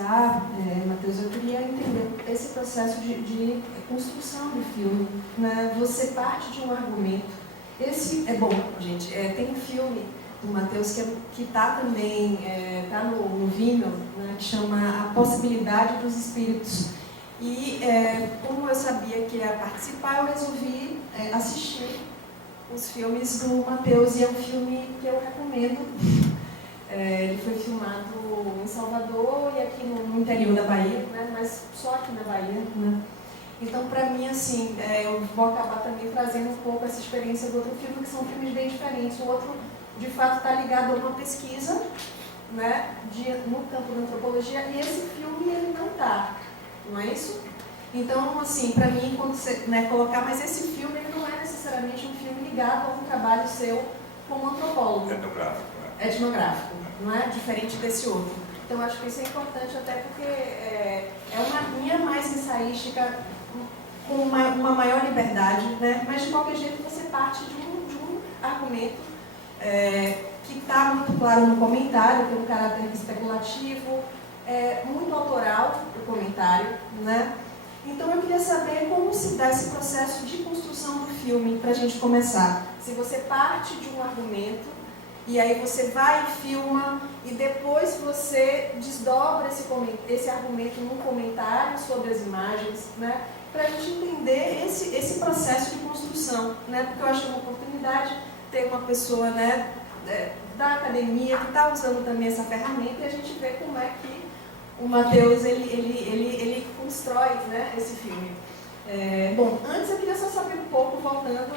começar, Matheus, eu queria entender esse processo de construção do filme, né? Você parte de um argumento. Esse é bom, gente. Tem um filme do Matheus que está também tá no Vimeo, né, que chama A Possibilidade dos Espíritos. E como eu sabia que ia participar, eu resolvi assistir os filmes do Matheus, e é um filme que eu recomendo. Ele foi filmado em Salvador e aqui no interior da Bahia, né, mas só aqui na Bahia, né? Então, para mim, assim, eu vou acabar também trazendo um pouco essa experiência do outro filme, que são filmes bem diferentes. O outro, de fato, está ligado a uma pesquisa, né, no campo da antropologia, e esse filme ele não está, não é isso? Então, assim, para mim, quando você colocar, mas esse filme ele não é necessariamente um filme ligado a um trabalho seu como antropólogo. Etnográfico, né? Etnográfico, não é? Diferente desse outro. Então, acho que isso é importante, até porque é uma linha mais ensaística, com uma maior liberdade, né? Mas, de qualquer jeito, você parte de um argumento que está muito claro no comentário, tem um caráter especulativo, muito autoral o comentário, né? Então, eu queria saber como se dá esse processo de construção do filme, para a gente começar. Se você parte de um argumento, e aí você vai e filma, e depois você desdobra esse argumento num comentário sobre as imagens, né? Para a gente entender esse processo de construção, né? Porque eu acho uma oportunidade ter uma pessoa, né, da academia que está usando também essa ferramenta, e a gente vê como é que o Matheus ele constrói, né, esse filme. Bom, antes eu queria só saber um pouco, voltando,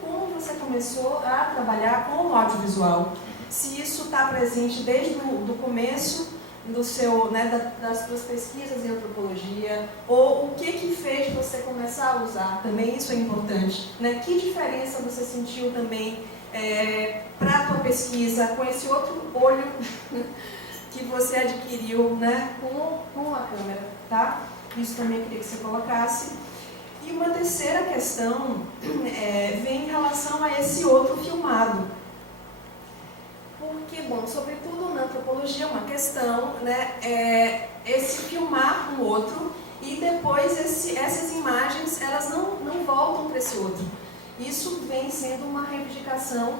como você começou a trabalhar com o audiovisual. Se isso está presente desde o começo do seu, né, das suas pesquisas em antropologia, ou o que fez você começar a usar, também isso é importante, né? Que diferença você sentiu também para a tua pesquisa, com esse outro olho que você adquiriu, né, com a câmera, tá? Isso também eu queria que você colocasse. E uma terceira questão vem em relação a esse outro filmado. Porque, bom, sobretudo na antropologia, uma questão, né, esse filmar um outro e depois essas imagens, elas não voltam para esse outro. Isso vem sendo uma reivindicação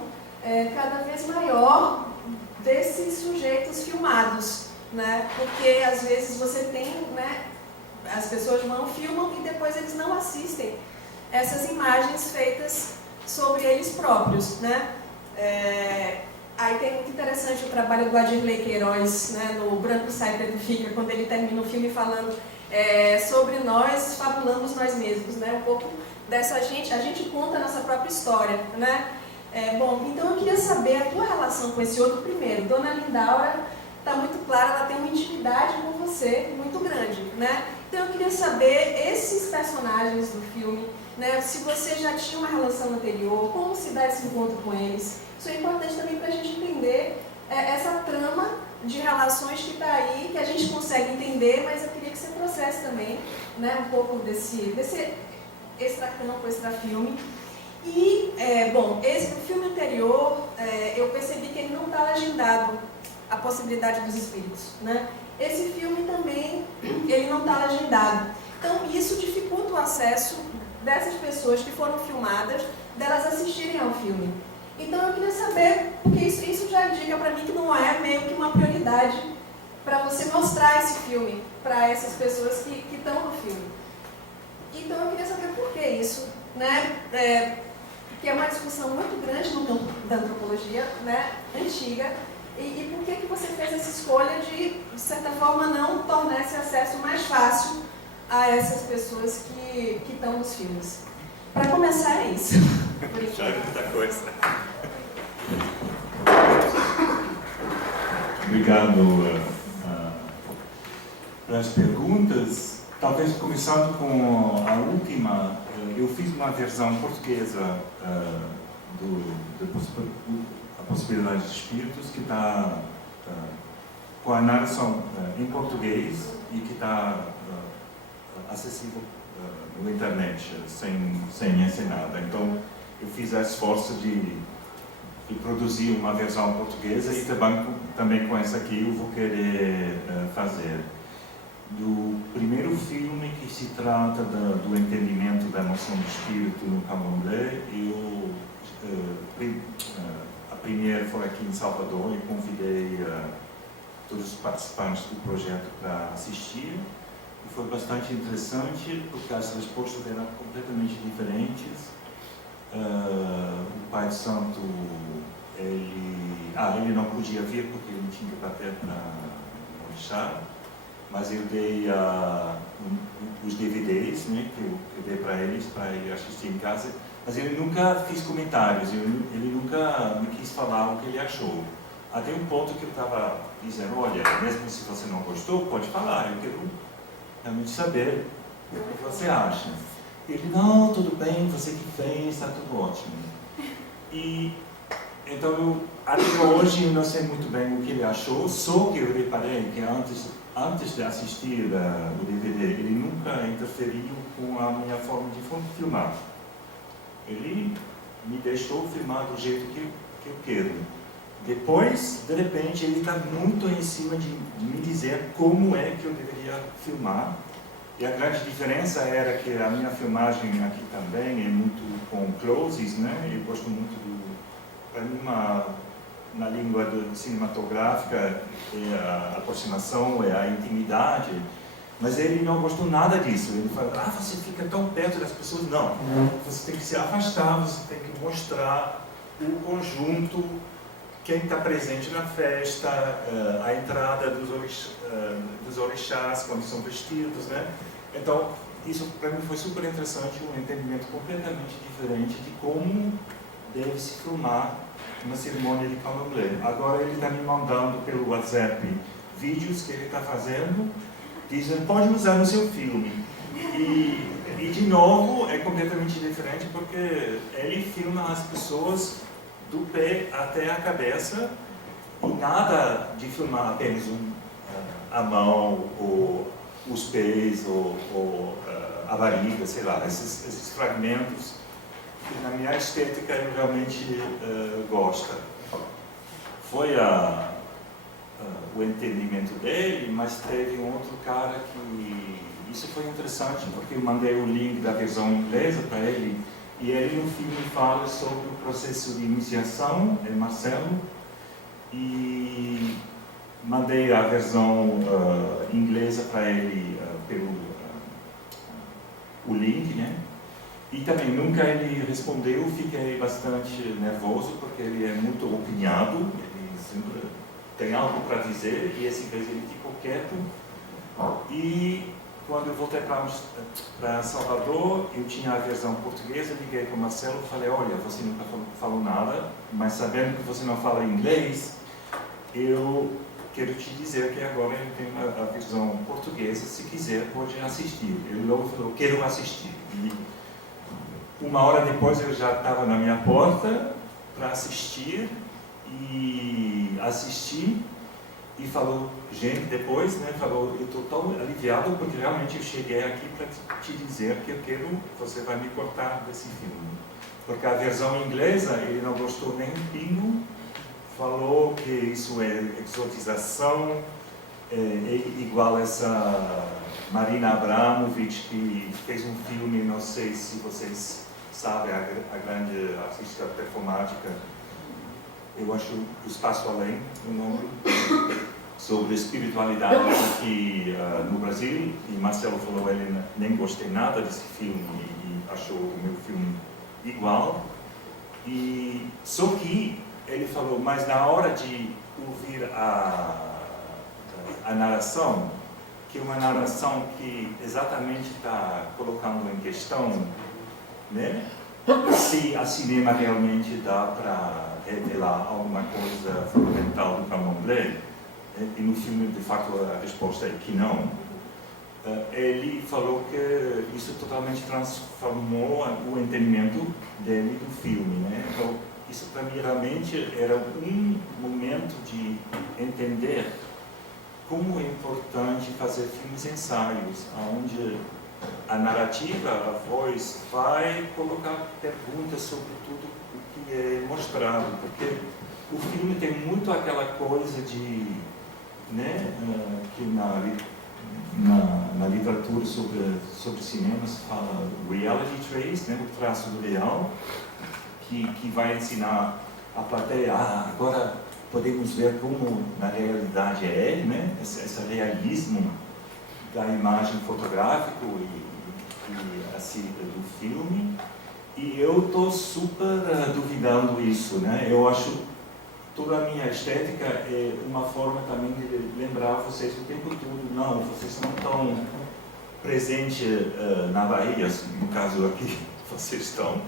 cada vez maior desses sujeitos filmados, né? Porque às vezes você tem, né, as pessoas vão, filmam e depois eles não assistem essas imagens feitas sobre eles próprios, né? Aí tem muito interessante o trabalho do Adirley Queiroz, né, no Branco Sai Preto Fica, quando ele termina o filme falando sobre nós fabulamos nós mesmos, né? Um pouco dessa a gente conta a nossa própria história, né? Bom, então eu queria saber a tua relação com esse outro primeiro. Dona Lindaura está muito clara, ela tem uma intimidade com você muito grande, né? Então eu queria saber esses personagens do filme, né? Se você já tinha uma relação anterior, como se dá esse encontro com eles. Isso é importante também para a gente entender essa trama de relações que está aí, que a gente consegue entender, mas eu queria que você trouxesse também, né, um pouco desse extracampo, extrafilme. E, bom, o filme anterior, eu percebi que ele não está legendado, A Possibilidade dos Espíritos, né? Esse filme também, ele não está legendado. Então, isso dificulta o acesso dessas pessoas que foram filmadas, delas assistirem ao filme. Então, eu queria saber, porque isso já indica para mim que não é meio que uma prioridade para você mostrar esse filme para essas pessoas que estão no filme. Então, eu queria saber por que isso, né? Que é uma discussão muito grande no campo da antropologia, né, antiga, e por que você fez essa escolha de certa forma, não tornar esse acesso mais fácil a essas pessoas que estão nos filmes. Para começar, é isso. Já é muita coisa. Obrigado pelas perguntas. Talvez começando com a última, eu fiz uma versão portuguesa A Possibilidade de Espíritos, que está com a narração em português e que está acessível na internet, sem ensinar. Então, eu fiz a esforço de e produzi uma versão portuguesa e também com essa aqui eu vou querer fazer. Do primeiro filme que se trata do entendimento da noção do espírito no candomblé, a primeira foi aqui em Salvador e convidei todos os participantes do projeto para assistir. E foi bastante interessante porque as respostas eram completamente diferentes. O Pai de Santo, ele não podia vir porque ele tinha que bater para orixá, mas eu dei os DVDs, né, que eu dei para ele assistir em casa, mas ele nunca fez comentários, ele nunca me quis falar o que ele achou. Até um ponto que eu estava dizendo, olha, mesmo se você não gostou, pode falar, eu quero realmente saber o que você acha. Ele, não, tudo bem, você que fez, está tudo ótimo. E então, até hoje eu não sei muito bem o que ele achou, só que eu reparei que antes de assistir o DVD, ele nunca interferiu com a minha forma de filmar. Ele me deixou filmar do jeito que eu quero. Depois, de repente, ele está muito em cima de me dizer como é que eu deveria filmar. E a grande diferença era que a minha filmagem aqui também é muito com closes, né? Eu gosto muito para mim, na língua cinematográfica, a aproximação, a intimidade. Mas ele não gostou nada disso. Ele falou, você fica tão perto das pessoas. Não, você tem que se afastar, você tem que mostrar o conjunto, quem está presente na festa, a entrada dos orixás, quando são vestidos, né? Então, isso para mim foi super interessante, um entendimento completamente diferente de como deve se filmar uma cerimônia de candomblé. Agora ele está me mandando pelo WhatsApp vídeos que ele está fazendo, dizendo, pode usar no seu filme. E de novo, é completamente diferente porque ele filma as pessoas do pé até a cabeça e nada de filmar apenas a mão ou os pés ou a barriga, sei lá, esses fragmentos que na minha estética eu realmente gosto. Foi o entendimento dele, mas teve um outro cara que... Isso foi interessante, porque eu mandei o link da versão inglesa para ele, e ele no filme fala sobre o processo de iniciação, é Marcelo, e mandei a versão inglesa para ele pelo o link, né? E também nunca ele respondeu, fiquei bastante nervoso, porque ele é muito opinado, ele sempre tem algo para dizer, e essa vez ele ficou quieto. E quando eu voltei para Salvador, eu tinha a versão portuguesa, liguei para o Marcelo e falei, olha, você nunca falou nada, mas sabendo que você não fala inglês, eu quero te dizer que agora eu tenho a versão portuguesa, se quiser pode assistir. Ele logo falou, quero assistir. E uma hora depois eu já estava na minha porta para assistir, e assisti. E falou, gente, depois, né, falou, eu estou tão aliviado porque realmente eu cheguei aqui para te dizer que eu quero, você vai me cortar desse filme. Porque a versão inglesa, ele não gostou nem um pingo, falou que isso é exotização, é igual essa Marina Abramovic, que fez um filme, não sei se vocês sabem, a grande artista performática, eu acho o Espaço Além, o nome, sobre espiritualidade aqui no Brasil, e Marcelo falou, ele nem gostei nada desse filme e achou o meu filme igual, e só que ele falou, mas na hora de ouvir a narração, que é uma narração que exatamente está colocando em questão, né, se a cinema realmente dá para revelar alguma coisa fundamental do candomblé, e no filme, de fato, a resposta é que não. Ele falou que isso totalmente transformou o entendimento dele do filme, né? Então, isso para mim realmente era um momento de entender como é importante fazer filmes ensaios, onde a narrativa, a voz, vai colocar perguntas sobre tudo o que é mostrado, porque o filme tem muito aquela coisa de, né, que na literatura sobre cinema se fala reality trace, né, o traço do real, que vai ensinar a plateia, agora podemos ver como na realidade é, né, esse realismo da imagem fotográfica e assim, do filme, e eu estou super duvidando isso, né? Eu acho toda a minha estética é uma forma também de lembrar vocês o tempo todo, não, vocês não estão presentes na Bahia, no caso aqui vocês estão,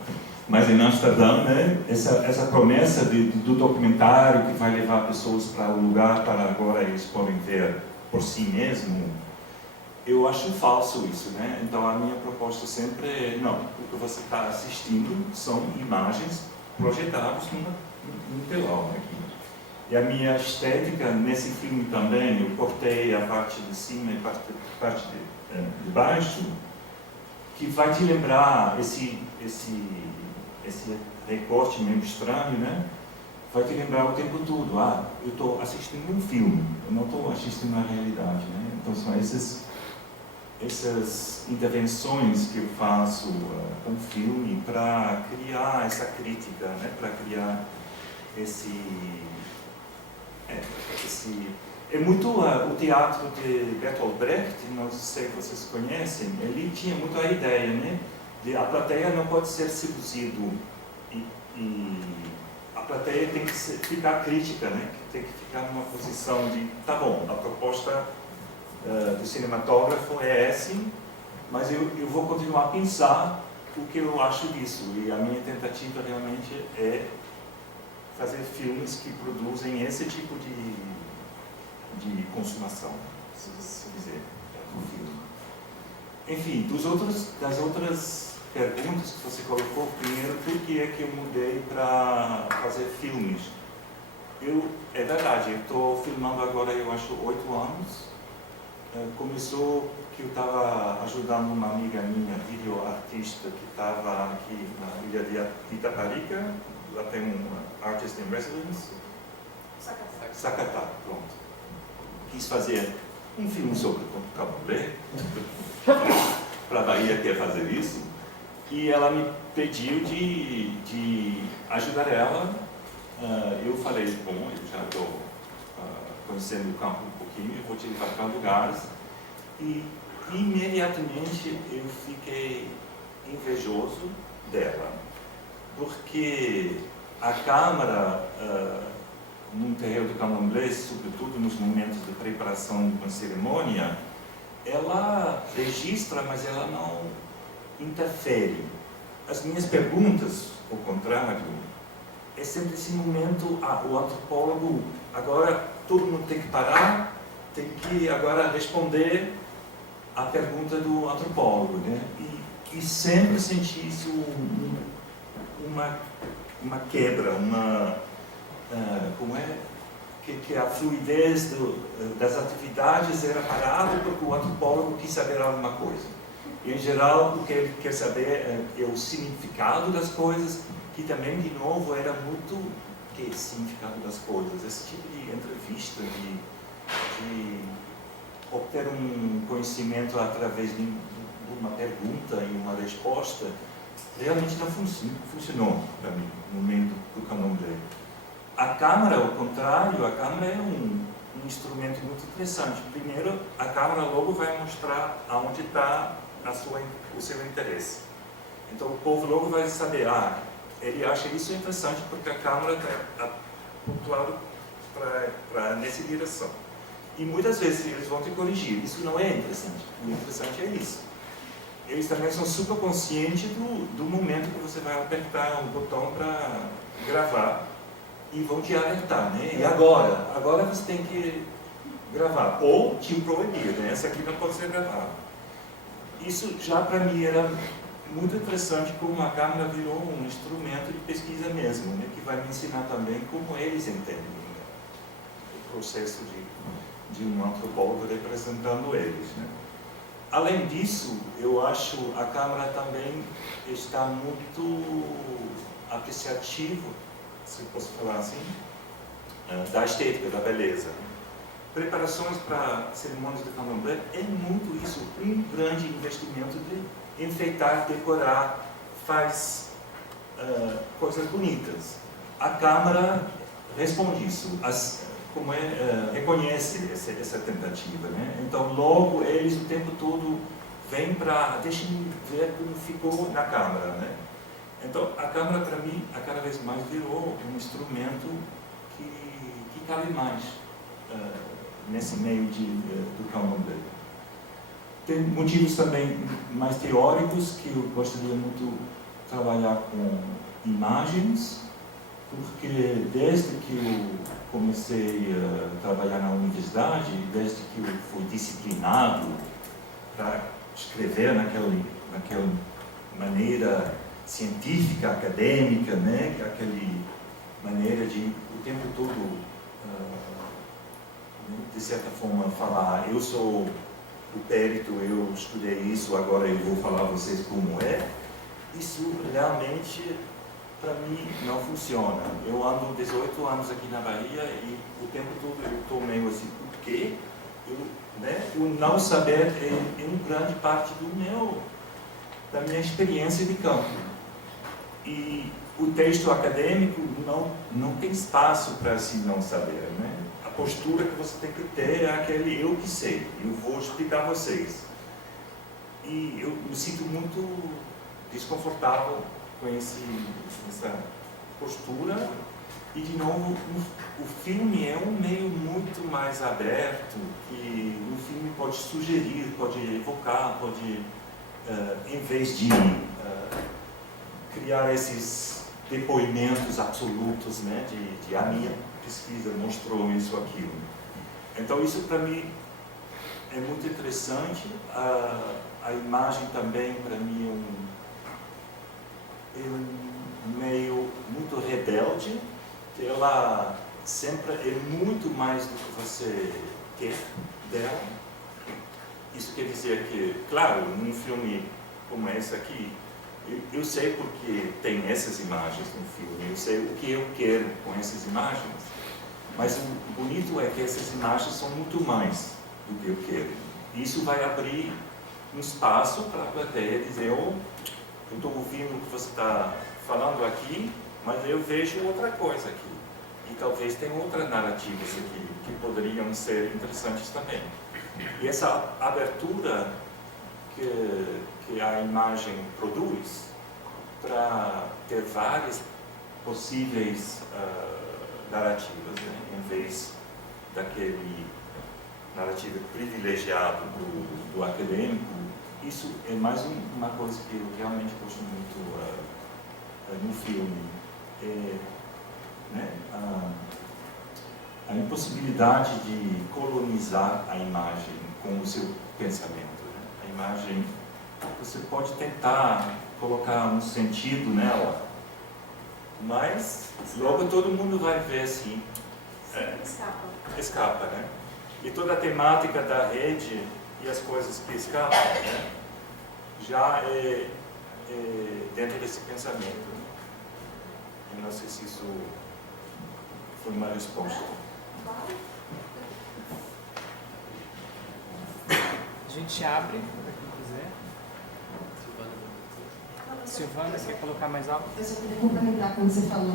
mas em Amsterdã, né? Essa promessa do documentário que vai levar pessoas para o lugar para agora eles podem ver por si mesmo. Eu acho falso isso, né? Então a minha proposta sempre é, não, o que você está assistindo são imagens projetadas num telão aqui. E a minha estética nesse filme também, eu cortei a parte de cima e a parte de baixo, que vai te lembrar esse recorte meio estranho, né? Vai te lembrar o tempo todo, eu estou assistindo um filme, eu não estou assistindo a realidade, né? Então são essas intervenções que eu faço com o filme para criar essa crítica, né? Para criar esse é muito o teatro de Bertolt Brecht, não sei se vocês conhecem, ele tinha muito a ideia, né? De a plateia não pode ser seduzido e a plateia tem que ficar crítica, né? Tem que ficar numa posição de, tá bom, a proposta do cinematógrafo é assim, mas eu vou continuar a pensar o que eu acho disso, e a minha tentativa realmente é fazer filmes que produzem esse tipo de consumação, se quiser, do filme. Enfim, das outras perguntas que você colocou, primeiro, por que é que eu mudei para fazer filmes? É verdade, eu estou filmando agora, eu acho, 8 anos. Começou que eu estava ajudando uma amiga minha, videoartista, que estava aqui na ilha de Itaparica. Lá tem um Artist in Residence. Sacatá, pronto. Quis fazer um filme sobre o Candomblé. Para a Bahia quer fazer isso. E ela me pediu de ajudar ela. Eu falei, bom, eu já estou conhecendo o campo um pouquinho, eu vou te levar para lugares. E imediatamente eu fiquei invejoso dela, porque a câmara, num terreiro do Candomblé, sobretudo nos momentos de preparação de uma cerimônia, ela registra, mas ela não interfere. As minhas perguntas, ao contrário, é sempre esse momento, o antropólogo, agora todo mundo tem que parar, tem que agora responder a pergunta do antropólogo, né? E sempre senti isso uma quebra, como é que a fluidez das atividades era parada porque o antropólogo quis saber alguma coisa. E, em geral, o que ele quer saber é o significado das coisas, que também, de novo, era muito que significado das coisas. Esse tipo de entrevista, de obter um conhecimento através de uma pergunta e uma resposta, realmente não funcionou para mim no meio do Candomblé. A câmara, ao contrário, a câmara é um instrumento muito interessante. Primeiro, a câmara logo vai mostrar aonde está o seu interesse. Então o povo logo vai saber, ele acha isso interessante porque a câmera está pontuada para nessa direção. E muitas vezes eles vão te corrigir, isso não é interessante, o interessante é isso. Eles também são super conscientes do momento que você vai apertar um botão para gravar e vão te alertar, né? E agora você tem que gravar, ou te proibir, né? Essa aqui não pode ser gravada. Isso já para mim era muito interessante, como a câmera virou um instrumento de pesquisa mesmo, né? Que vai me ensinar também como eles entendem, né? O processo de um antropólogo representando eles, né? Além disso, eu acho a câmera também está muito apreciativo, se posso falar assim, da estética, da beleza. Preparações para cerimônias de candomblé é muito isso, um grande investimento de enfeitar, decorar, faz coisas bonitas. A câmara responde isso, reconhece essa tentativa, né? Então logo eles o tempo todo vêm para deixem ver como ficou na câmara, né? Então a câmara para mim cada vez mais virou um instrumento que cabe mais nesse meio do candomblé. Tem motivos também mais teóricos que eu gostaria muito de trabalhar com imagens, porque desde que eu comecei a trabalhar na universidade, desde que eu fui disciplinado para escrever naquela maneira científica, acadêmica, né? Aquela maneira de o tempo todo, de certa forma, falar: eu sou o périto, eu estudei isso, agora eu vou falar a vocês como é. Isso realmente, para mim, não funciona. Eu ando 18 anos aqui na Bahia e o tempo todo eu estou meio assim, por quê? O não saber é uma grande parte da minha experiência de campo. E o texto acadêmico não tem espaço para assim não saber, né? A postura que você tem que ter é aquele eu que sei, eu vou explicar a vocês. E eu me sinto muito desconfortável com essa postura. E de novo, o filme é um meio muito mais aberto, que o filme pode sugerir, pode evocar, pode, em vez de criar esses depoimentos absolutos, né, de a minha pesquisa mostrou isso, aquilo. Então isso para mim é muito interessante. A imagem também para mim é um meio muito rebelde, que ela sempre é muito mais do que você quer dela. Isso quer dizer que, claro, num filme como esse aqui, eu sei porque tem essas imagens no filme, eu sei o que eu quero com essas imagens, mas o bonito é que essas imagens são muito mais do que eu quero. Isso vai abrir um espaço para a plateia dizer: eu estou ouvindo o que você está falando aqui, mas eu vejo outra coisa aqui. E talvez tenha outras narrativas aqui que poderiam ser interessantes também. E essa abertura que a imagem produz para ter várias possíveis narrativas, né? Em vez daquele narrativa privilegiado do acadêmico, isso é mais uma coisa que eu realmente gosto muito no filme. Né? A impossibilidade de colonizar a imagem com o seu pensamento. Né? A imagem, você pode tentar colocar um sentido nela, mas logo todo mundo vai ver assim, escapa, né? E toda a temática da rede e as coisas que escapam, né? Já é dentro desse pensamento. Eu não sei se isso foi uma resposta. A gente abre para quem quiser. Silvana, quer colocar mais alto? Eu só queria complementar quando você falou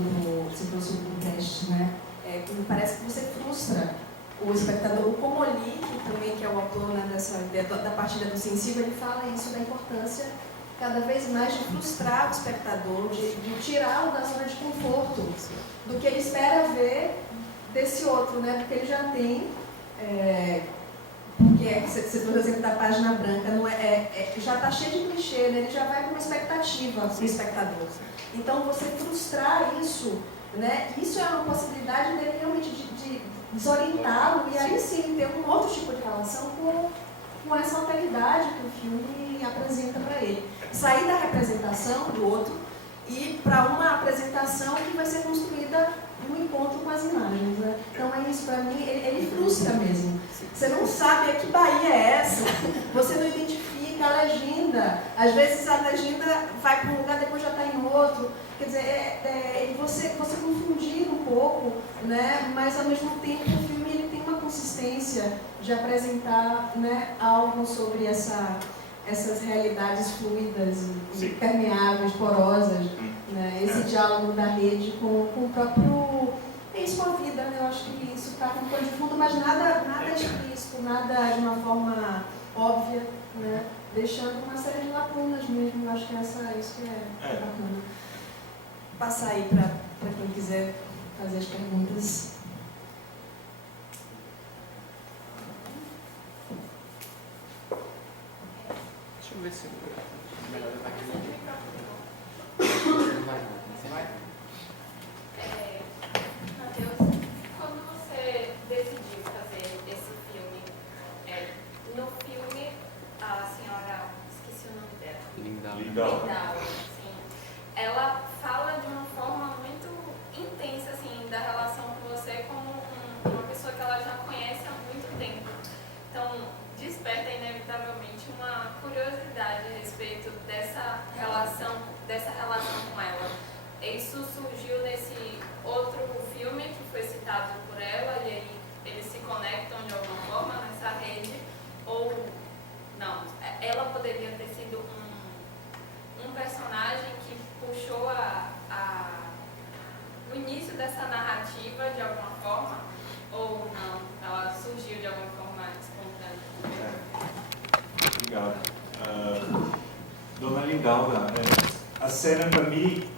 sobre o teste, né? Me parece que você frustra o espectador. O Comolli, que é o autor, né, da partilha do sensível, ele fala isso, da importância cada vez mais de frustrar o espectador, de tirá-lo da zona de conforto, do que ele espera ver desse outro, né? Porque ele já tem, porque você trouxe o exemplo da página branca, já está cheio de clichê, né? Ele já vai com uma expectativa do espectador. Então você frustrar isso, né? Isso é uma possibilidade dele realmente de desorientá-lo e aí sim ter um outro tipo de relação com essa alteridade que o filme apresenta para ele. Sair da representação do outro e para uma apresentação que vai ser construída no encontro com as imagens, né? Então é isso, para mim, ele frustra mesmo. Você não sabe que Bahia é essa, você não identifica legenda. Às vezes a legenda vai para um lugar, depois já está em outro. Quer dizer, você confundir um pouco, né? Mas ao mesmo tempo o filme ele tem uma consistência de apresentar, né, algo sobre essas realidades fluidas e permeáveis, porosas, né? Esse diálogo da rede com o próprio... É isso com a vida, né? Eu acho que isso está com pano de fundo, mas nada explícito, nada de uma forma óbvia, né? Deixando uma série de lacunas mesmo. Eu acho que isso que é bacana. Passar aí para quem quiser fazer as perguntas. Deixa eu ver se melhor levar aqui. Vai. Matheus, quando você decidiu fazer esse filme, no filme a senhora, esqueci o nome dela. Lindau. Sim. Ela fala de uma forma muito intensa, assim, da relação com você como uma pessoa que ela já conhece há muito tempo. Então, desperta inevitavelmente uma curiosidade a respeito dessa relação com ela. Isso surgiu nesse outro filme que foi citado por ela, e aí eles se conectam de alguma forma nessa rede, ou não? Ela poderia ter sido um personagem que puxou o início dessa narrativa de alguma forma, ou não? Ela surgiu de alguma forma espontânea? Obrigado. Dona Lindauda, a cena para mim,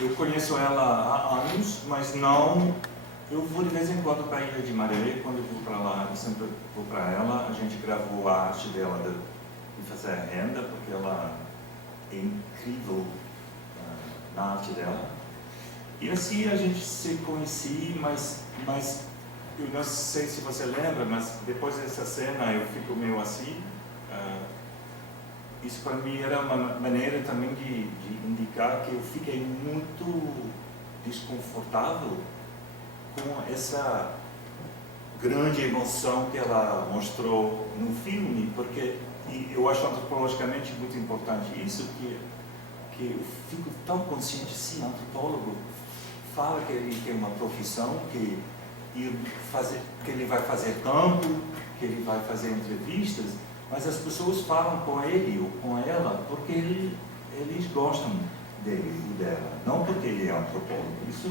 eu conheço ela há anos, mas não... Eu vou de vez em quando para a Ilha de Maré, quando eu vou para lá, eu sempre vou para ela. A gente gravou a arte dela de fazer a renda, porque ela é incrível na arte dela. E assim a gente se conhecia, mas eu não sei se você lembra, mas depois dessa cena eu fico meio assim. Isso para mim era uma maneira também de indicar que eu fiquei muito desconfortável com essa grande emoção que ela mostrou no filme, porque eu acho antropologicamente muito importante isso, que eu fico tão consciente, sim, antropólogo fala que ele tem uma profissão, que ele vai fazer campo, que ele vai fazer entrevistas, mas as pessoas falam com ele ou com ela porque eles gostam dele e dela, não porque ele é antropólogo. Isso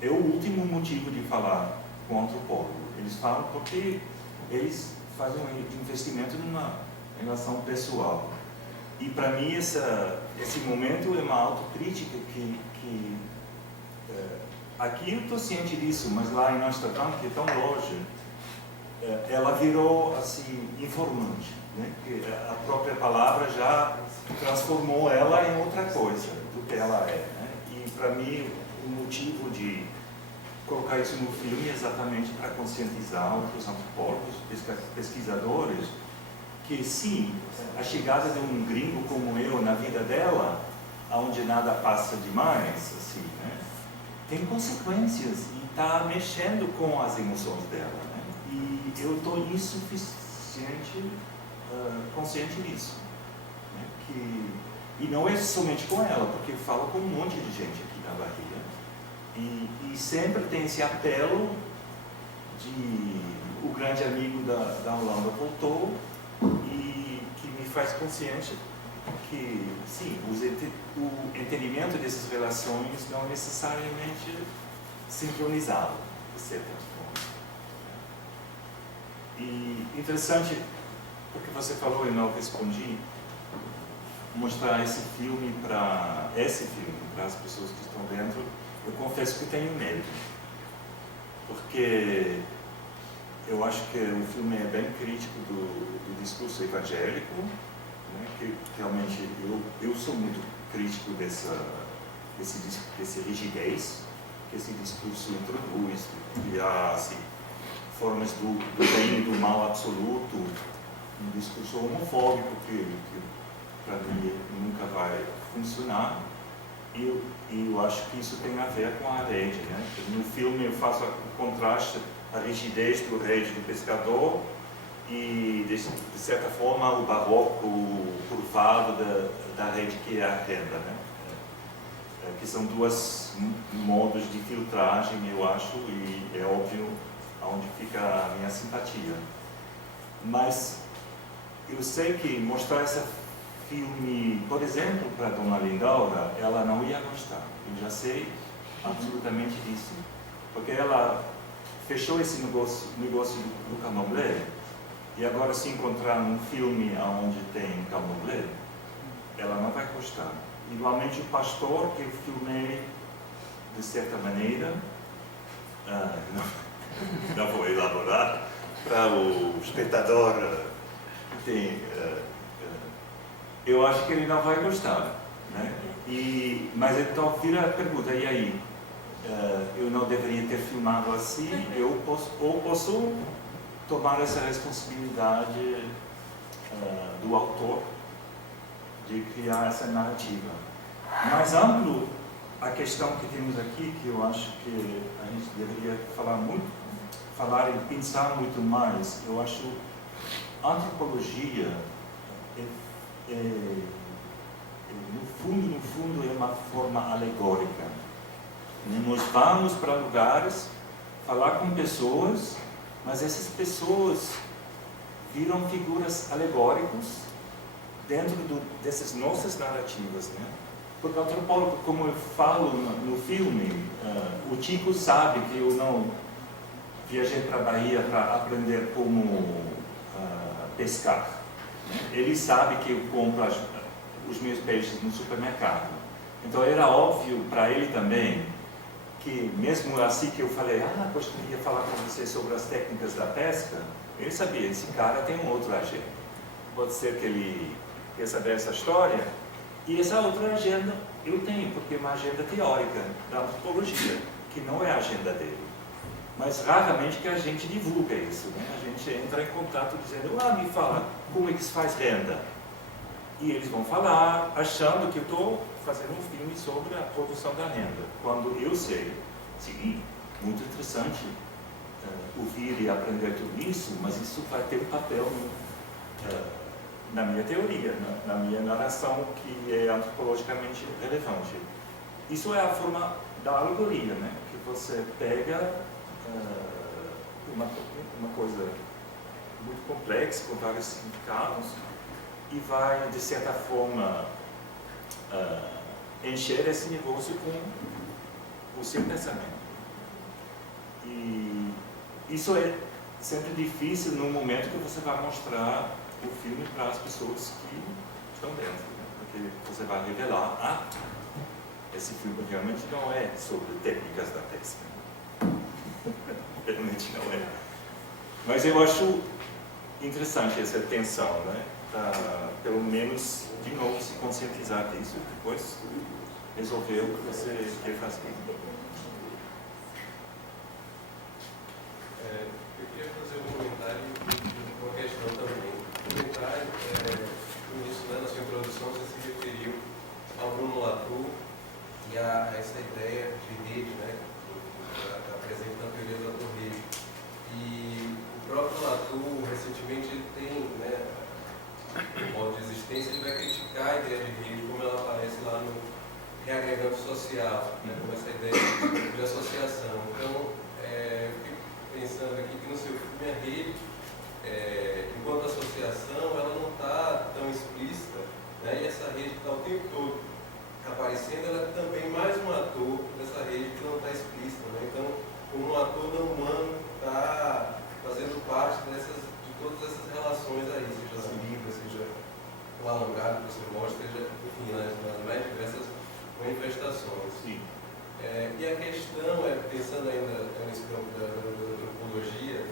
é o último motivo de falar com o antropólogo. Eles falam porque eles fazem um investimento numa relação pessoal. E para mim esse momento é uma autocrítica que aqui eu estou ciente disso, mas lá em Amsterdã, que é tão longe, ela virou assim informante, né? Que a própria palavra já transformou ela em outra coisa do que ela é, né? E para mim o motivo de colocar isso no filme é exatamente para conscientizar outros antropólogos, pesquisadores, que sim, a chegada de um gringo como eu na vida dela, onde nada passa demais, assim, né? Tem consequências e está mexendo com as emoções dela, né? E eu estou consciente disso, né? E não é somente com ela, porque eu falo com um monte de gente aqui na Bahia, e sempre tem esse apelo de o grande amigo da Holanda voltou, e que me faz consciente que, sim, o entendimento dessas relações não é necessariamente sincronizado, de certa forma. E interessante, porque você falou e não respondi, mostrar esse filme para as pessoas que estão dentro, eu confesso que tenho medo, porque eu acho que o filme é bem crítico do discurso evangélico, né, que realmente eu sou muito crítico dessa rigidez que esse discurso introduz, criar assim, formas do bem e do mal absoluto, um discurso homofóbico que para mim nunca vai funcionar. E eu acho que isso tem a ver com a rede, né? No filme eu faço o contraste, a rigidez do rede do pescador, e de certa forma, o barroco curvado da rede que é a renda, né? Que são dois modos de filtragem, eu acho, e é óbvio aonde fica a minha simpatia. Mas eu sei que mostrar esse filme, por exemplo, para Dona Lindaura, ela não ia gostar. Eu já sei absolutamente disso. Porque ela fechou esse negócio do candomblé, e agora se encontrar num filme onde tem candomblé, ela não vai gostar. Igualmente o pastor que eu filmei de certa maneira, não vou elaborar, para o espectador que tem, eu acho que ele não vai gostar, né? Mas então vira a pergunta, e aí? Eu não deveria ter filmado assim, ou posso tomar essa responsabilidade do autor de criar essa narrativa. Mais amplo, a questão que temos aqui, que eu acho que a gente deveria falar e pensar muito mais, eu acho antropologia no fundo é uma forma alegórica. Nós vamos para lugares, falar com pessoas, mas essas pessoas viram figuras alegóricas dentro dessas nossas narrativas, né? Porque o antropólogo, como eu falo no filme, o Chico sabe que eu não viajei para a Bahia para aprender como pescar. Ele sabe que eu compro os meus peixes no supermercado. Então era óbvio para ele também que, mesmo assim que eu falei, gostaria de falar com você sobre as técnicas da pesca, ele sabia, esse cara tem um outro agenda. Pode ser que ele quer saber essa história, e essa outra agenda eu tenho, porque é uma agenda teórica da antropologia, que não é a agenda dele. Mas raramente que a gente divulga isso, né? A gente entra em contato dizendo, me fala, como é que se faz renda? E eles vão falar, achando que eu estou fazendo um filme sobre a produção da renda. Quando eu sei, sim, muito interessante ouvir e aprender tudo isso, mas isso vai ter um papel na minha teoria, na minha narração, que é antropologicamente relevante. Isso é a forma da alegoria, né? Que você pega uma coisa muito complexa, com vários significados, e vai, de certa forma, encher esse negócio com o seu pensamento. E isso é sempre difícil no momento que você vai mostrar o filme para as pessoas que estão dentro, né? Porque você vai revelar, esse filme realmente não é sobre técnicas da pesca. Realmente não é. Mas eu acho interessante essa tensão, né? Pelo menos, de novo, se conscientizar disso e depois resolver o que você quer fazer. Eu queria fazer um comentário e uma questão também. O comentário, no início da sua introdução, você se referiu ao Bruno Latour e a essa ideia de rede, né, que está presente na teoria do autor-rede. E o próprio Latour, recentemente, ele tem, né, no modo de existência, ele vai criticar a ideia de rede, como ela aparece lá no Reagregando Social, né, como essa ideia de associação. Então, eu fico pensando aqui que no seu filme a rede, enquanto associação, ela não está tão explícita, né, e essa rede que está o tempo todo aparecendo, ela é também mais um ator dessa rede que não está explícita, né? Então, como um ator não humano está fazendo parte de todas essas relações aí, seja na Bíblia, seja o alongado que você mostra, seja, enfim, nas mais diversas manifestações. Sim. E a questão pensando ainda nesse campo da antropologia,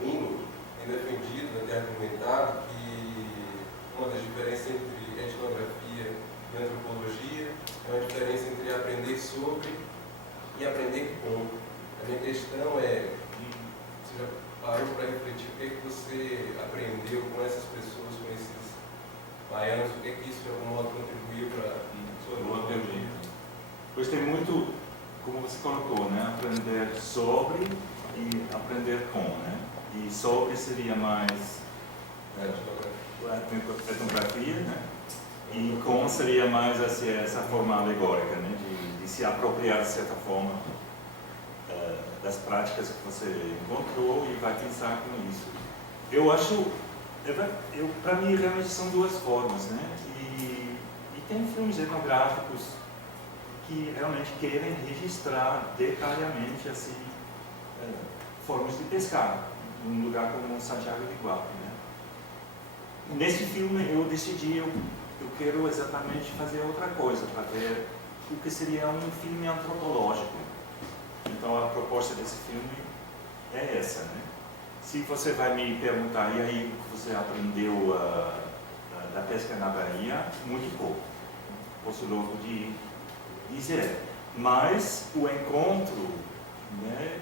Lino tem defendido, tem argumentado que uma das diferenças entre etnografia e antropologia é uma diferença entre aprender sobre e aprender com. A minha questão você já parou para refletir o que você aprendeu com essas pessoas, com esses baianos, o que isso de algum modo contribuiu para a sua Boa pergunta. Gostei muito, como você colocou, né? Aprender sobre e aprender com, né? E sobre seria mais a etnografia, né? E com seria mais assim, essa forma alegórica, né? De se apropriar de certa forma das práticas que você encontrou e vai pensar com isso. Eu acho, para mim realmente são duas formas, né? E tem filmes etnográficos que realmente querem registrar detalhadamente assim formas de pescar num lugar como Santiago de Guape, né? Nesse filme eu decidi eu quero exatamente fazer outra coisa, para ver o que seria um filme antropológico. Então a proposta desse filme é essa, né? Se você vai me perguntar, e aí o que você aprendeu da pesca na Bahia? Muito pouco, posso logo dizer. Mas o encontro, né?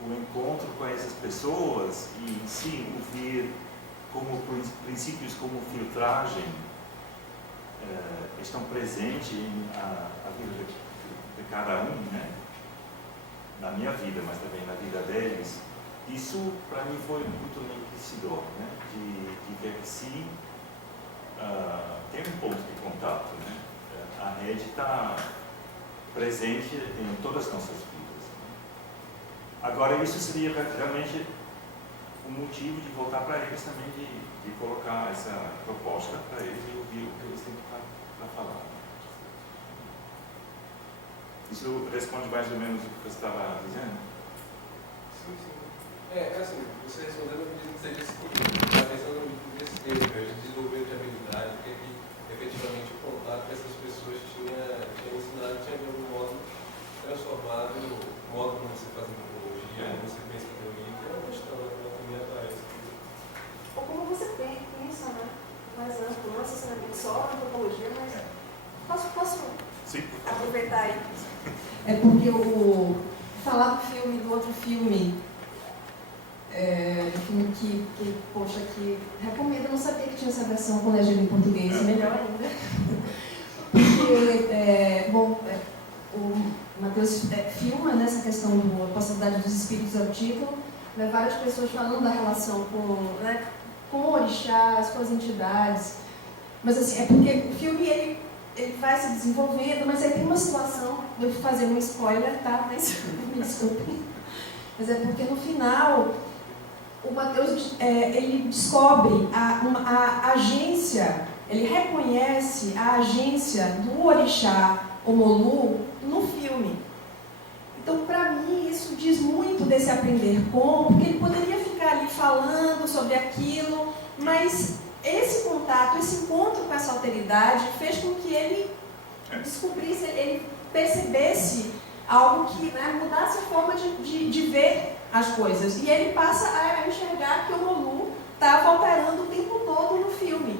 O encontro com essas pessoas e sim ouvir como princípios como filtragem estão presentes na vida de cada um, né? Na minha vida, mas também na vida deles. Isso para mim foi muito enriquecedor, né? De ver que sim, tem um ponto de contato, né? A rede está presente em todas as nossas vidas, né? Agora isso seria realmente um motivo de voltar para eles também, de colocar essa proposta para eles e ouvir o que eles têm para falar. Isso responde mais ou menos o que você estava dizendo? Sim, sim. Assim, você respondendo, eu acredito que seja esse está pensando nesse termo, de desenvolvimento de habilidade, porque que efetivamente o contato com essas pessoas tinha ensinado, tinha de algum modo transformado o modo como você faz antropologia, como você pensa em teoria, que é uma questão, uma caminha atrás. Ou como você pensa, né? Mais amplo, não necessariamente só a antropologia, mas posso Sim. aproveitar aí? É porque falar do outro filme, filme que, poxa, que recomendo, eu não sabia que tinha essa versão com legenda em português, melhor ainda. Porque, o Matheus filma nessa questão da possibilidade dos espíritos ao título, né, várias pessoas falando da relação com orixás, com as entidades, mas assim, é porque o filme ele vai se desenvolvendo, mas aí tem uma situação, eu vou fazer um spoiler, tá? Mas me desculpem. Mas é porque no final o Matheus ele descobre a agência, ele reconhece a agência do orixá Omolu no filme. Então, para mim, isso diz muito desse aprender com, porque ele poderia ficar ali falando sobre aquilo, mas esse contato, esse encontro com essa alteridade fez com que ele descobrisse, ele percebesse algo que, né, mudasse a forma de ver as coisas. E ele passa a enxergar que o Omolu estava operando o tempo todo no filme.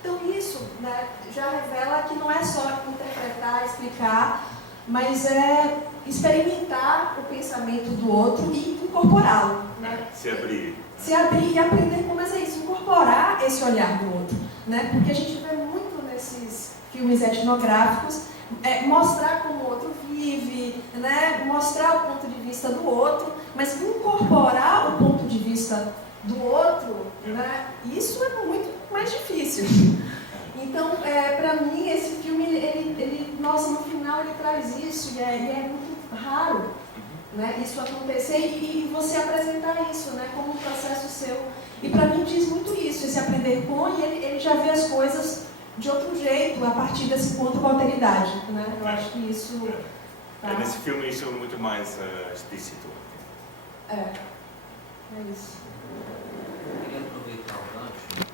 Então isso, né, já revela que não é só interpretar, explicar, mas é experimentar o pensamento do outro e incorporá-lo. Né? Se abrir. Se abrir e aprender como é isso, incorporar esse olhar do outro. Né? Porque a gente vê muito nesses filmes etnográficos mostrar como o outro vive, né? Mostrar o ponto de vista do outro, mas incorporar o ponto de vista do outro, né? Isso é muito mais difícil. Então, para mim, esse filme, nossa, no final ele traz isso, e é muito raro, né, isso acontecer e você apresentar isso, né, como um processo seu. E para mim diz muito isso, esse aprender com, e ele já vê as coisas de outro jeito, a partir desse encontro com a alteridade. Né? Eu acho que isso... Tá? Nesse filme isso é muito mais explícito. É isso. Eu queria aproveitar o gancho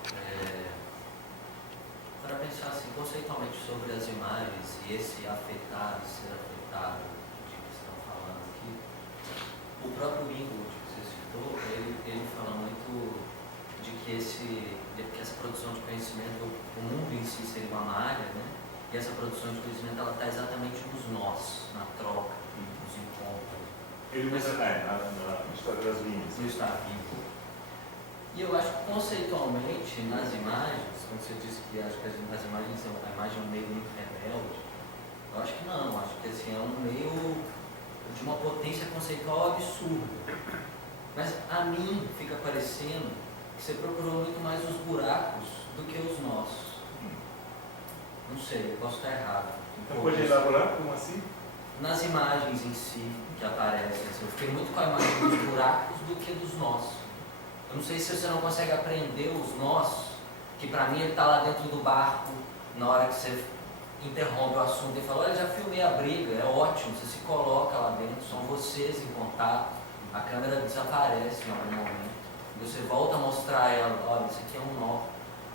para pensar assim, conceitualmente sobre as imagens e esse afetado, ser afetado de que estão falando aqui. O próprio Ingrid, que você citou, ele fala muito de que essa produção de conhecimento, o mundo em si seria uma malha, né? E essa produção de conhecimento ela está exatamente nos nós, na troca, nos encontros. Ele mesmo na história das linhas. No estar vivo. E eu acho que conceitualmente, nas imagens, quando você disse que acho que as imagens são a imagem é um meio muito rebelde, eu acho que não, acho que assim, é um meio de uma potência conceitual absurda. Mas a mim fica parecendo que você procurou muito mais os buracos do que os nossos. Não sei, eu posso estar errado. Então pode elaborar como assim? Nas imagens em si que aparecem, assim, eu fiquei muito com a imagem dos buracos do que dos nossos. Eu não sei se você não consegue aprender os nossos, que pra mim ele tá lá dentro do barco, na hora que você interrompe o assunto e fala, olha, já filmei a briga, é ótimo, você se coloca lá dentro, são vocês em contato, a câmera desaparece em algum momento, e você volta a mostrar a ela, olha, isso aqui é um nó.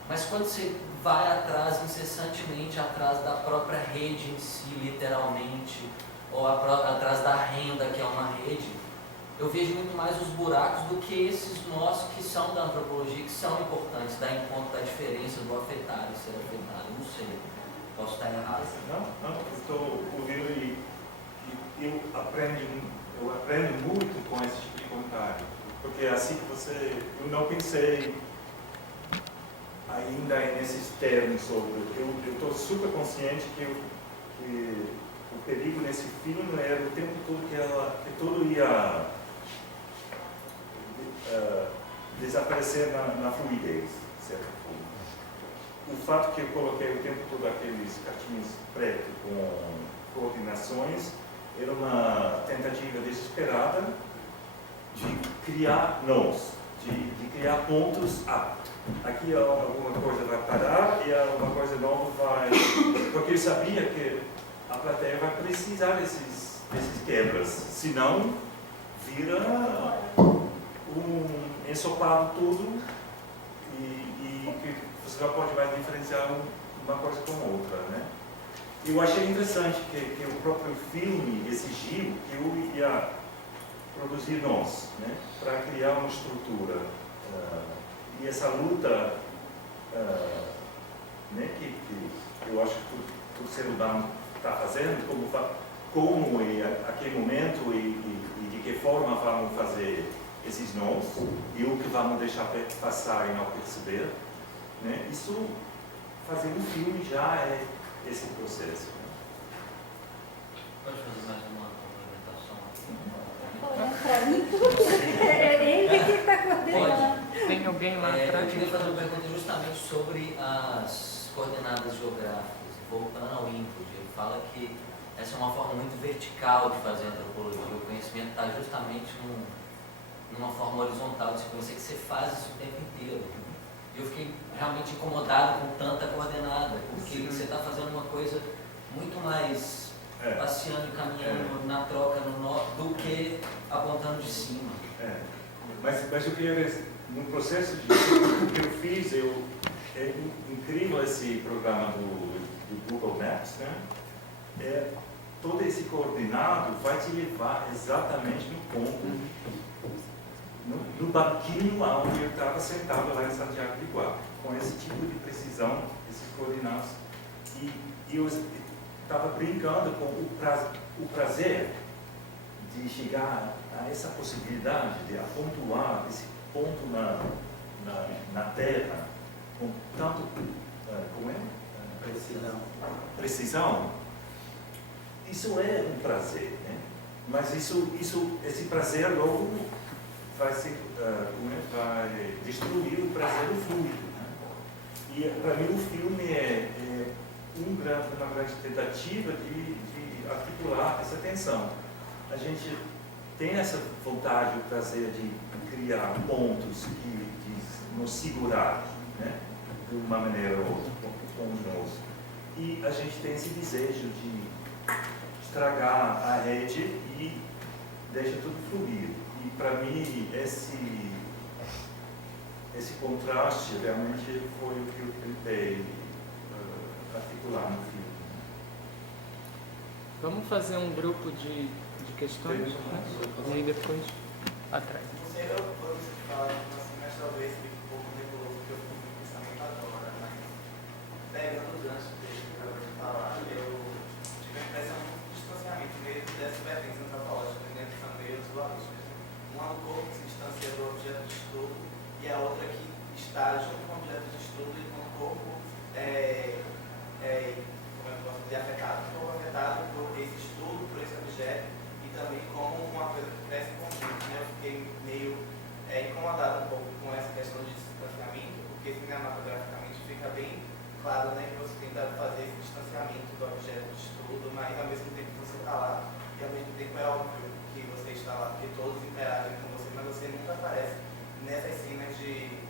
Mas quando você vai atrás, incessantemente, atrás da própria rede em si, literalmente, ou atrás da renda, que é uma rede, eu vejo muito mais os buracos do que esses nós que são da antropologia, que são importantes, dar em conta da diferença do afetado e ser afetado. Não sei, posso estar errado. Não, eu estou ouvindo e eu aprendo muito com esse tipo de comentário, porque assim que eu não pensei ainda nesses termos sobre, eu estou super consciente que o perigo nesse filme era o tempo todo que tudo ia desaparecer na fluidez, certo? O fato que eu coloquei o tempo todo aqueles cartinhos pretos com coordenações era uma tentativa desesperada de criar nós, de criar pontos. Aqui alguma coisa vai parar e alguma coisa nova vai... Porque eu sabia que a plateia vai precisar desses quebras, senão vira um ensopado tudo e que você não pode mais diferenciar uma coisa com outra, né? Eu achei interessante que o próprio filme exigiu que eu ia produzir nós, né? Para criar uma estrutura. E essa luta, né, que eu acho que todo ser humano está fazendo, como e a que momento e de que forma vamos fazer esses nós, e o que vamos deixar passar e não perceber, né? Isso, fazer um filme já é esse processo. Né? Pode fazer mais uma complementação? Olha para mim, é ele que está coordenando. Tem alguém lá atrás? Eu queria fazer uma pergunta justamente sobre as coordenadas geográficas. Voltando ao input, ele fala que essa é uma forma muito vertical de fazer antropologia. O conhecimento está justamente numa forma horizontal de se conhecer, que você faz isso o tempo inteiro. E eu fiquei realmente incomodado com tanta coordenada, porque você está fazendo uma coisa muito mais passeando e caminhando na troca, no nó, do que apontando de cima. Mas eu queria ver, no processo o que eu fiz, é incrível esse programa do Google Maps, né? Todo esse coordenado vai te levar exatamente no ponto, no banquinho onde eu estava sentado lá em Santiago de Guapo, com esse tipo de precisão, esses coordenados. E eu estava brincando com o prazer de chegar a essa possibilidade de apontar esse ponto na Terra com tanto como é? Precisão. Isso é um prazer, né? Mas esse prazer logo vai destruir o prazer do fluido, né? E para mim o filme é uma grande tentativa de articular essa tensão. A gente tem essa vontade, o prazer de criar pontos de nos segurar, né? De uma maneira ou outra, conosco. E a gente tem esse desejo de estragar a rede e deixa tudo fluir. E para mim esse contraste realmente foi o que eu tentei articular no filme. Vamos fazer um grupo de questões, né? E aí depois atrás. Não sei, eu vou falar assim, mas talvez fique um pouco nebuloso, porque eu fico com pensamento agora, mas pegando o gancho dele que acabou de falar, eu tive a impressão de distanciamento mesmo dessa vertente antropológica, né, que são meio dualistas. Uma no corpo que se distancia do objeto de estudo e a outra que está junto com o objeto de estudo e com o corpo como é que eu posso dizer, afetado. Um corpo afetado por esse estudo, por esse objeto e também como uma coisa que cresce em conjunto. Né? Eu fiquei meio incomodado um pouco com essa questão de claro, né, que você tenta fazer esse distanciamento do objeto de estudo, mas ao mesmo tempo você está lá, e ao mesmo tempo é óbvio que você está lá, porque todos interagem com você, mas você nunca aparece nessas cenas que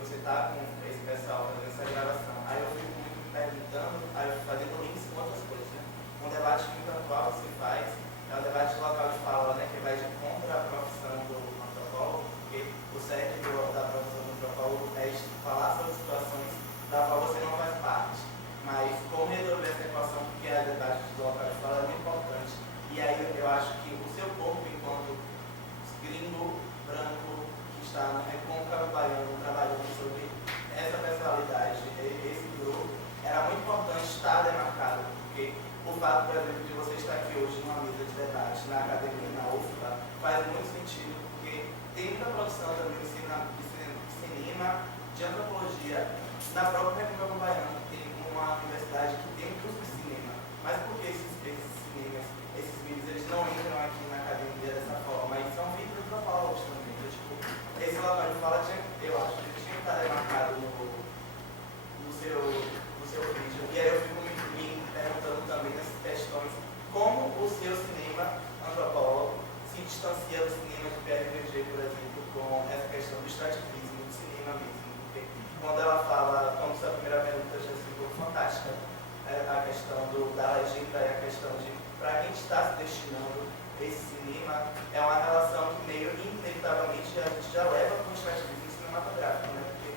você está com esse pessoal fazendo essa gravação. Aí eu fico muito me perguntando, aí eu fico fazendo links com outras coisas, né? Um debate muito atual que se faz é o debate do local de fala, né, que vai de contra a profissão do antropólogo, porque o cerne da profissão do antropólogo é falar sobre situações da qual você não faz parte. Mas como resolver essa equação, porque a debate do local de fala é muito importante. E aí eu acho que o seu corpo, enquanto gringo, branco, que está no recôncavo baiano, trabalhando sobre essa personalidade, esse grupo, era muito importante estar demarcado, porque o fato, por exemplo, de você estar aqui hoje numa mesa de debate na academia, na UFBA, faz muito sentido, porque tem muita produção também de cinema, de antropologia, na própria República Baiana, que tem uma universidade que tem um curso de cinema. Mas por que esses cinemas, esses vídeos, eles não entram aqui na academia dessa forma? E são vídeos antropólogos também. Então, tipo, esse local de fala, eu acho que tinha que estar demarcado no seu vídeo. E aí eu fico me perguntando também nessas questões, como o seu cinema antropólogo se distancia do cinema de PRVG, por exemplo, com essa questão do extrativismo, do cinema mesmo. Porque quando ela fala, como sua primeira pergunta já ficou fantástica, a questão da legenda e a questão de para quem está se destinando esse cinema, é uma relação que meio inevitavelmente a gente já leva para o extrativismo cinematográfico, né? Porque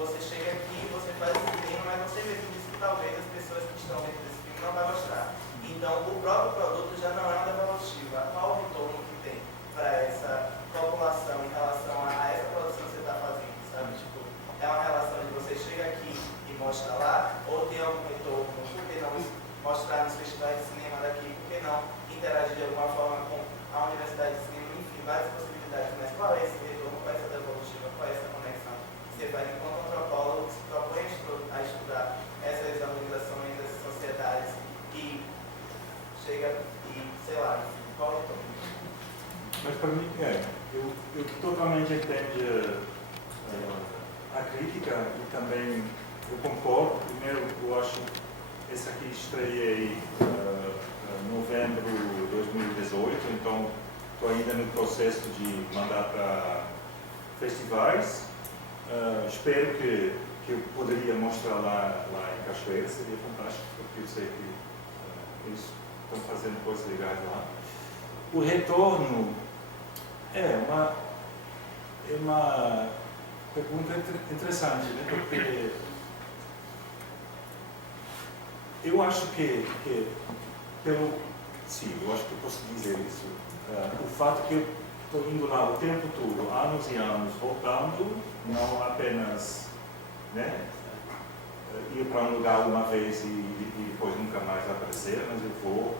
você chega aqui, você faz esse cinema, mas você mesmo diz que talvez as pessoas que estão dentro desse filme não vão gostar. Então, o próprio produto já não é uma devolutiva. Qual o retorno que tem para essa população em relação a essa produção que você está fazendo, sabe? Tipo, é uma relação de você chega aqui e mostra lá, ou tem algum retorno? Por que não mostrar nos festivais de cinema daqui? Por que não interagir de alguma forma com a universidade de cinema? Enfim, várias possibilidades. Mas qual é esse retorno? Qual é essa devolutiva? Qual é essa conexão? Você vai, enquanto antropólogo, se propõe a estudar essas organizações, essas sociedades e chega e, sei lá, qual é o retorno? Mas para mim, eu totalmente entendo a crítica e também eu concordo. Primeiro, eu acho esse aqui estreiei em novembro de 2018, então estou ainda no processo de mandar para festivais. Espero que eu poderia mostrar lá em Cachoeira, seria fantástico, porque eu sei que eles estão fazendo coisas legais lá. O retorno é uma pergunta interessante, né? Porque eu acho que sim, eu acho que eu posso dizer isso. O fato que eu estou indo lá o tempo todo, anos e anos, voltando, não apenas, né, ir para um lugar uma vez e depois nunca mais aparecer, mas eu vou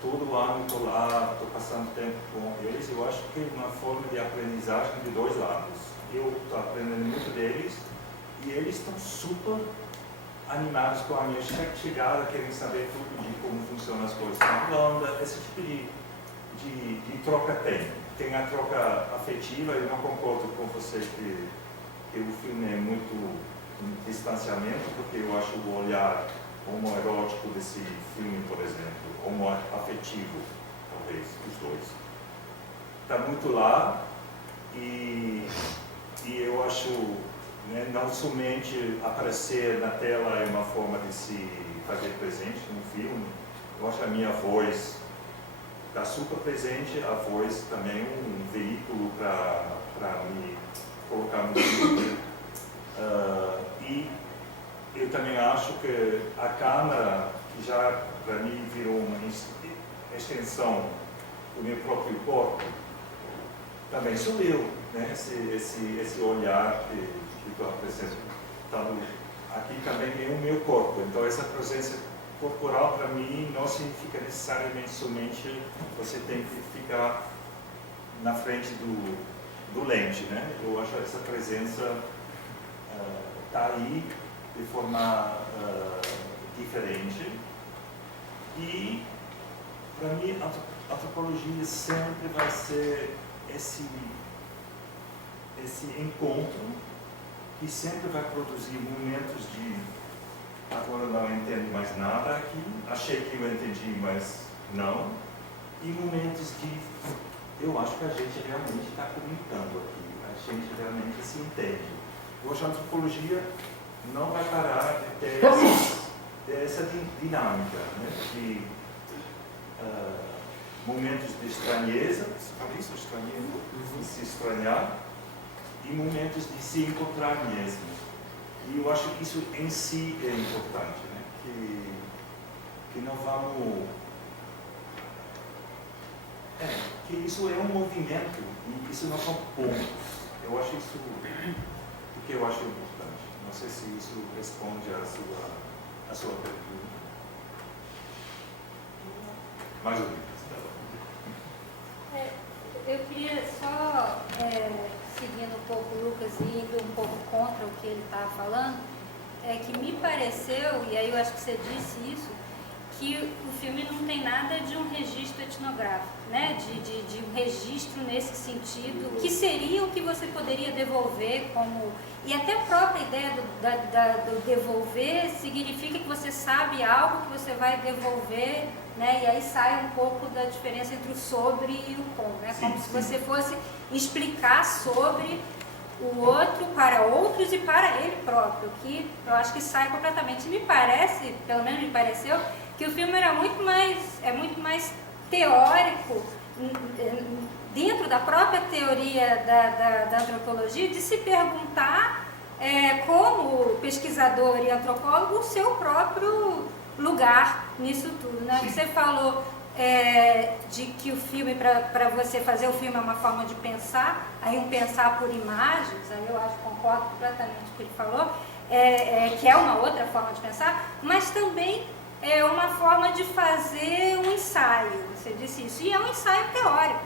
todo ano, estou lá, estou passando tempo com eles. Eu acho que é uma forma de aprendizagem de dois lados. Eu estou aprendendo muito deles e eles estão super animados com a minha chegada, querem saber tudo de como funcionam as coisas na Holanda. Esse tipo de troca tem a troca afetiva. Eu não concordo com você que o filme é muito um distanciamento, porque eu acho o olhar homoerótico desse filme, por exemplo, homoafetivo, talvez, os dois, está muito lá e eu acho, né, não somente aparecer na tela é uma forma de se fazer presente no filme. Eu acho a minha voz está super presente, a voz também é um veículo para me colocar no filme. E eu também acho que a câmera, que já para mim virou uma extensão do meu próprio corpo, também sou eu, né? Esse olhar que estou apresentando. Então, aqui também é o meu corpo. Então, essa presença corporal para mim não significa necessariamente somente você tem que ficar na frente do lente, né? Eu acho que essa presença está aí de forma diferente. E, para mim, a antropologia sempre vai ser esse encontro que sempre vai produzir momentos de agora não entendo mais nada aqui, achei que eu entendi, mas não, e momentos de eu acho que a gente realmente está comunicando aqui, a gente realmente se entende. Hoje a antropologia não vai parar de ter essa dinâmica, né? De momentos de estranheza, de se estranhar, e momentos de se encontrar mesmo. E eu acho que isso em si é importante, né? Que não vamos... que isso é um movimento e isso não são pontos. Eu acho isso o que eu acho importante. Não sei se isso responde à sua pergunta. Mais ou menos. Eu queria só, seguindo um pouco o Lucas e indo um pouco contra o que ele estava falando, que me pareceu, e aí eu acho que você disse isso, que o filme não tem nada de um registro etnográfico, né? de um registro nesse sentido, que seria o que você poderia devolver como... E até a própria ideia do devolver significa que você sabe algo que você vai devolver, né? E aí sai um pouco da diferença entre o sobre e o com, né? Como se você fosse explicar sobre o outro para outros e para ele próprio, que eu acho que sai completamente. Me parece, pelo menos me pareceu, que o filme era muito mais teórico, dentro da própria teoria da antropologia, de se perguntar, como pesquisador e antropólogo, o seu próprio lugar nisso tudo, né? Você falou de que o filme, para você fazer o filme, é uma forma de pensar, aí um pensar por imagens, aí eu acho, concordo completamente com o que ele falou, que é uma outra forma de pensar, mas também é uma forma de fazer um ensaio, você disse isso, e é um ensaio teórico,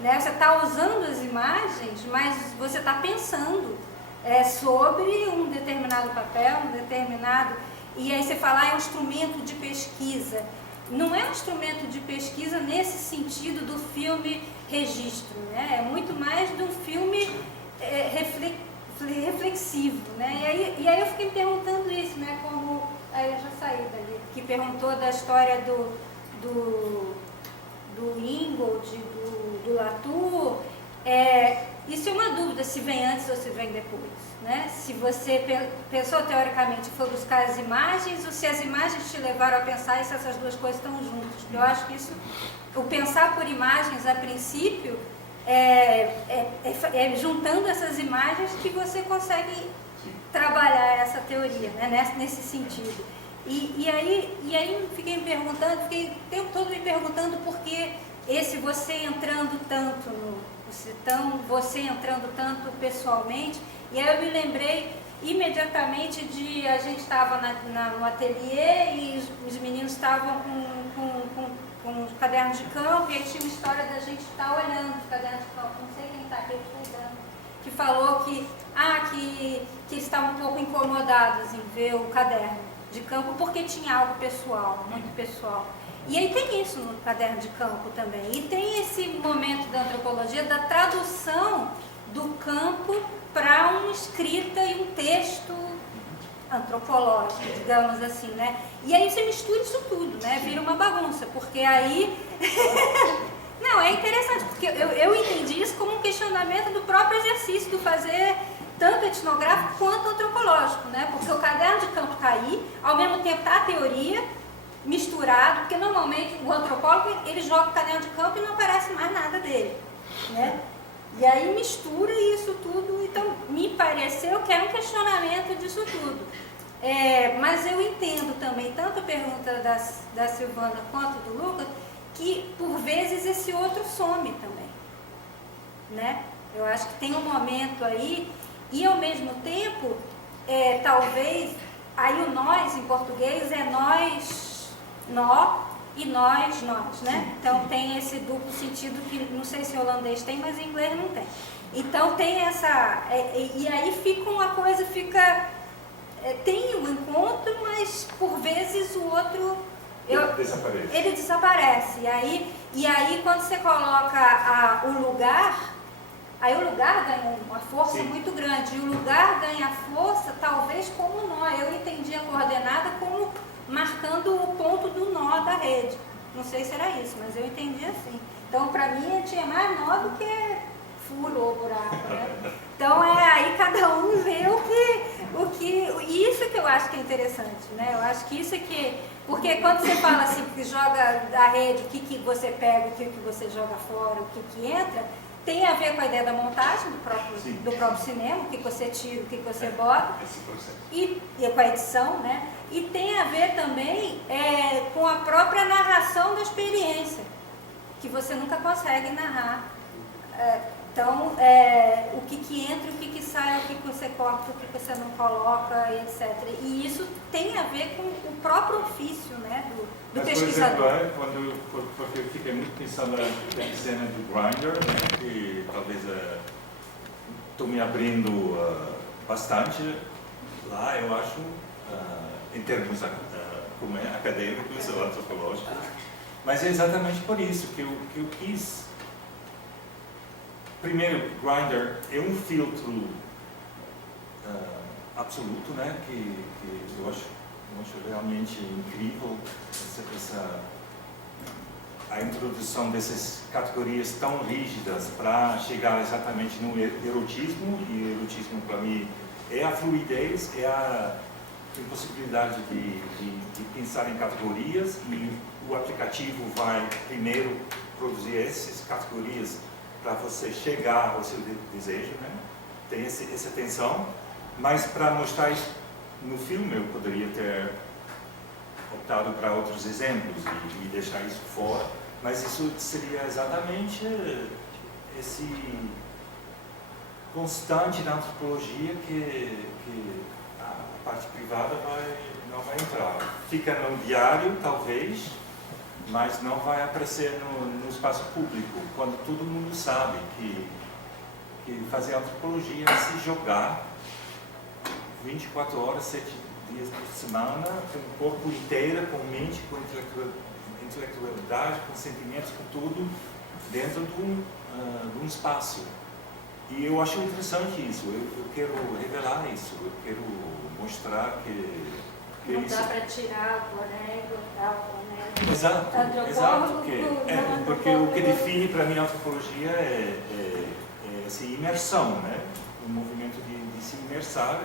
né? Você está usando as imagens, mas você está pensando sobre um determinado papel, um determinado... E aí você fala, é um instrumento de pesquisa. Não é um instrumento de pesquisa nesse sentido do filme registro, né? É muito mais de um filme reflexivo, né? E aí eu fiquei perguntando isso, né? Como... Aí eu já saí dali, que perguntou da história do Ingold, do Latour. Isso é uma dúvida, se vem antes ou se vem depois, né? Se você pensou teoricamente, foi buscar as imagens, ou se as imagens te levaram a pensar e se essas duas coisas estão juntas. Eu acho que isso, o pensar por imagens, a princípio, juntando essas imagens que você consegue trabalhar essa teoria, né? Nesse sentido. E aí fiquei me perguntando, fiquei o tempo todo me perguntando por que você entrando tanto você entrando tanto pessoalmente, e aí eu me lembrei imediatamente a gente estava no ateliê e os meninos estavam com os cadernos de campo, e aí tinha uma história da gente estar olhando os cadernos de campo, não sei quem está aqui estudando, que falou que eles estavam um pouco incomodados em ver o caderno de campo porque tinha algo pessoal, muito pessoal. E aí tem isso no caderno de campo também. E tem esse momento da antropologia da tradução do campo para uma escrita e um texto antropológico, digamos assim, né? E aí você mistura isso tudo, né? Vira uma bagunça, porque aí... Não, é interessante, porque eu entendi isso como um questionamento do próprio exercício do fazer tanto etnográfico quanto antropológico, né? Porque o caderno de campo está aí, ao mesmo tempo está a teoria misturado, porque normalmente o antropólogo ele joga o caderno de campo e não aparece mais nada dele, né? E aí mistura isso tudo, então me pareceu que era um questionamento disso tudo. Mas eu entendo também, tanto a pergunta da Silvana quanto do Lucas, que por vezes esse outro some também, né? Eu acho que tem um momento aí, e ao mesmo tempo, talvez, aí o nós em português é nós, nó, e nós, né? Então tem esse duplo sentido que não sei se em holandês tem, mas em inglês não tem. Então tem essa... e aí fica uma coisa, tem um encontro, mas por vezes o outro... Ele desaparece. E aí quando você coloca o lugar, Aí o lugar ganha uma força Sim. muito grande. E o lugar ganha força, talvez, como nó. Eu entendi a coordenada como marcando o ponto do nó da rede. Não sei se era isso, mas eu entendi assim. Então, para mim, tinha mais nó do que furo ou buraco, né? Então, aí cada um vê isso que eu acho que é interessante, né? Eu acho que isso é que... Porque quando você fala assim, que joga da rede, o que você pega, o que você joga fora, o que entra, tem a ver com a ideia da montagem do próprio cinema, o que você tira, o que você bota, Esse processo. e com a edição, né? E tem a ver também com a própria narração da experiência, que você nunca consegue narrar. Então, o que entra, o que sai, o que você corta, o que você não coloca, etc. E isso tem a ver com o próprio ofício, né, do pesquisador. Por exemplo, porque eu fiquei muito pensando na cena do Grindr, né, que talvez estou me abrindo bastante lá, eu acho, em termos como acadêmicos ou antropológicos, mas é exatamente por isso que eu quis. Primeiro, Grindr é um filtro absoluto, né, que eu acho realmente incrível, a introdução dessas categorias tão rígidas para chegar exatamente no erotismo, e o erotismo para mim é a fluidez, é a impossibilidade de pensar em categorias, e o aplicativo vai primeiro produzir essas categorias para você chegar ao seu desejo, né? Tem essa tensão, mas para mostrar isso no filme eu poderia ter optado para outros exemplos e deixar isso fora, mas isso seria exatamente esse constante na antropologia que a parte privada não vai entrar. Fica no diário, talvez, mas não vai aparecer no espaço público, quando todo mundo sabe que fazer antropologia é se jogar 24 horas, 7 dias por semana, com o corpo inteiro, com mente, com intelectualidade, com sentimentos, com tudo, dentro de um espaço. E eu acho interessante isso, eu quero revelar isso, eu quero mostrar que Não isso... dá para tirar o boné e botar o boné. Exato, porque o que define para mim a antropologia é essa imersão, né? Um movimento de se imersar